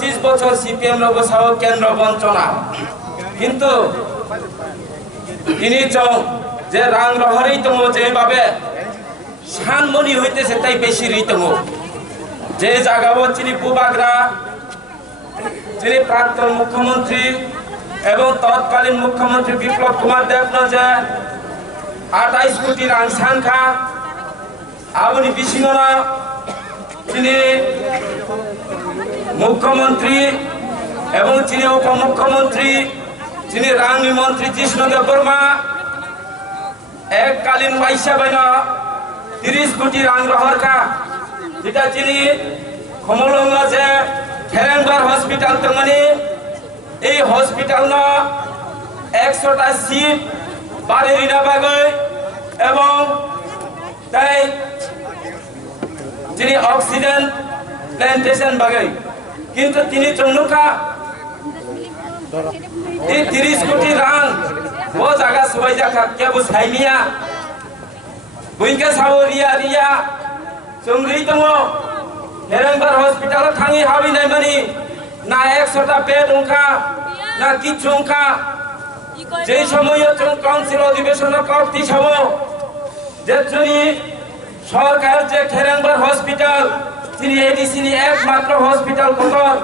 25 বছর সিপিএম লোকসভা কেন্দ্র বঞ্চনা কিন্তু তিনি যে রাং রহরেই তম যেভাবে সানমনি হইতেছে তাই বেশি রীতম যে জায়গাও তিনি বুবাগরা যিনি প্রাক্তন মুখ্যমন্ত্রী এবং তৎকালীন মুখ্যমন্ত্রী বিপ্লব কুমার দেবন যে 28 কোটি রাং সাংখা আপনি বিশিঙনা তিনি মুখ্যমন্ত্রী এবং তিনি উপমুখ্যমন্ত্রী তিনি রাংনি মন্ত্রী জিষ্ণুদেব বর্মা এককালীন পয়সা বাইনা 30 কোটি রাং রহরকা যেটা তিনি খমলঙ্গা যে খেরেনবার হসপিটাল তমানি এই হসপিটাল ন 100টা সিট বাড়ি রিনা বাগৈ এবং তাই তিনি অক্সিজেন প্ল্যান্টেশন বাগৈ কিন্তু তিনি চন্নুকা এই 30 কোটি রাং ও জায়গা সবাই জায়গা কে বুঝাইমিয়া বইকে সাবো রিয়া রিয়া চংগ্রি দङ হেরেনবার হসপিটাল থাঙি হাবি নাই মানি না 100টা বেড উংখা না কিছু উংখা যে সময় কাউন্সিল অধিবেশন কর্তৃ সব যে সরকার যে হেরেনবার হসপিটাল তিনি এডিসিনি একমাত্র হসপিটাল খবর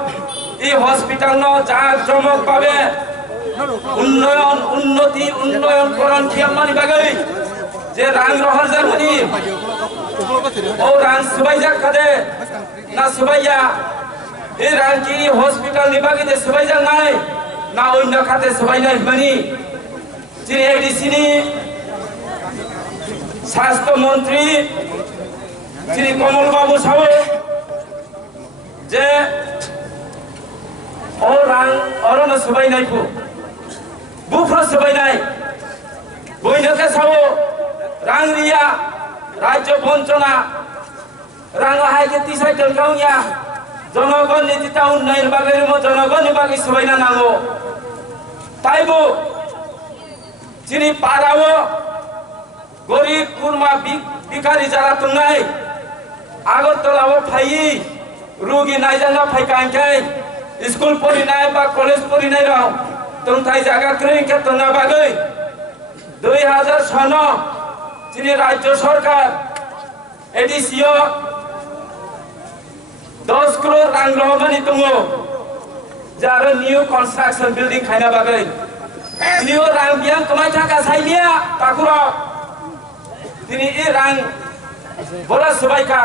এই হসপিটাল ন যা চমক পাবে উন্নয়ন উন্নতি উন্নয়নকরণ খেয়ামানি বাগৈ যে রাং রহর জার্মানি ও রাং সুবাইজা খাদে না সুবাইয়া এই রাং কি হসপিটাল নিবাগিতে সুবাইজা নাই না অন্য খাতে সুবাই নাই মানি যিনি এডিসিনি স্বাস্থ্যমন্ত্রী শ্রী কমল বাবু সাহু যে ও রাং অরণ সুবাই নাই বুফ্র সুবাই নাই বৈনকে সাহু রাং রিয়া রাজ্য বঞ্চনা রাং হাইকে তিসাই দলগাউয়া জনগণ নীতিটা উন্নয়ন বাগে জনগণ বাগে সুবাইনা নাঙ্গো তাইবো যিনি পাড়াও গরিব কুরমা ভিখারি যারা তংনাই আগরতলাও ফাই রোগী নাইজানা ফাইকাंखाय স্কুল পড়িনাই বা কলেজ পড়িনাই রাও তংথাই জায়গা ক্রেকে তংনা বাগৈ 2006 যিনি রাজ্য সরকার এডিসিও 10 crore রাং রহমানি দङ যার নিউ কনস্ট্রাকশন বিল্ডিং খাইনা বাগৈ নিউ রাং বিয়াম কমাই থাকা সাইনিয়া তাকুরা তিনি এই রাং বড় সবাইকা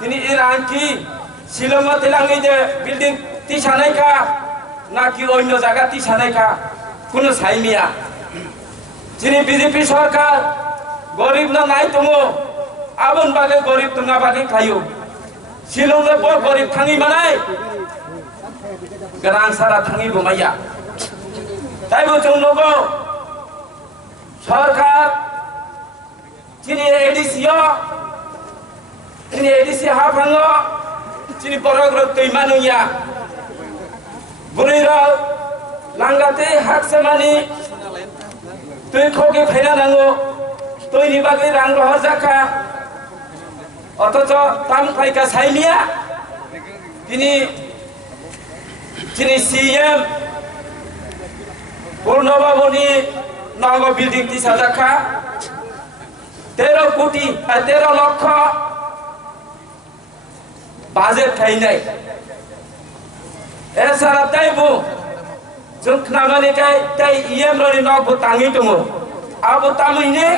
তিনি এই রাং কি শিলংত তেলাঙ্গি যে বিল্ডিং তি সানাইকা নাকি অন্য জায়গা তি সানাইকা কোনো সাইমিয়া যিনি বিজেপি সরকার গরিব না নাই দङ আবন বাগে গরিব দঙা বাগে খাইও শিলংলে বড় গরিব থাঙি মানাই রাং সারা থাঙি বমাইয়া তাইবো जों নগো সরকার যিনি এডিসি হাফাঙ্গ যিনি পরগ্রহ তৈমানুয়া বুড়িরা লাঙ্গাতে হাকসামানি তুই খোকে ফেরা নাঙ্গো তৈরি বাগে রাং রহর জাখা অথচ তাম ফাইকা সাইমিয়া তিনি সিএম পূর্ণবাবনী নগ বিল্ডিং তিসা জাখা 13 লক্ষ বাজেট খাইনাই এছাড়া তাইবো जों खोनामानिखाय ताई इएम रनि नगबो ताङि दङ आबो तामैने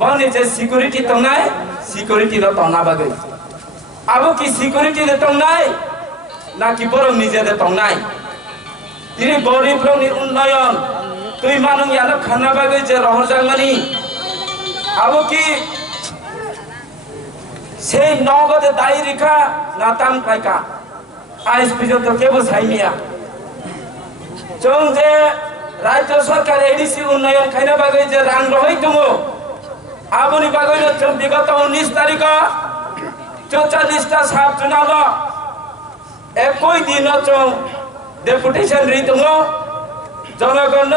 बनि जे सिकिउरिटी तंनाय सिकिउरिटी र तंना बागै आबो कि सिकिउरिटी रे तंनाय नाकि बरं निजे रे तंनाय तिनि गरीब रनि उन्नयन तुई मानुं यानो खाना बागै जे रहर जांगमानि आबो कि সেই নগদে দায়ী রেখা না তাম পাইকা আজ পর্যন্ত কেবল সাইমিয়া जों जे राज्य सरकार एडिसि उन्नयन खाइना बागै जे रां रहै दङ आबोनि बागैनो जों विगत 19 तारिख 44टा साब जुनाल 21 दिन जों डेपुटेशन रि दङ जनगण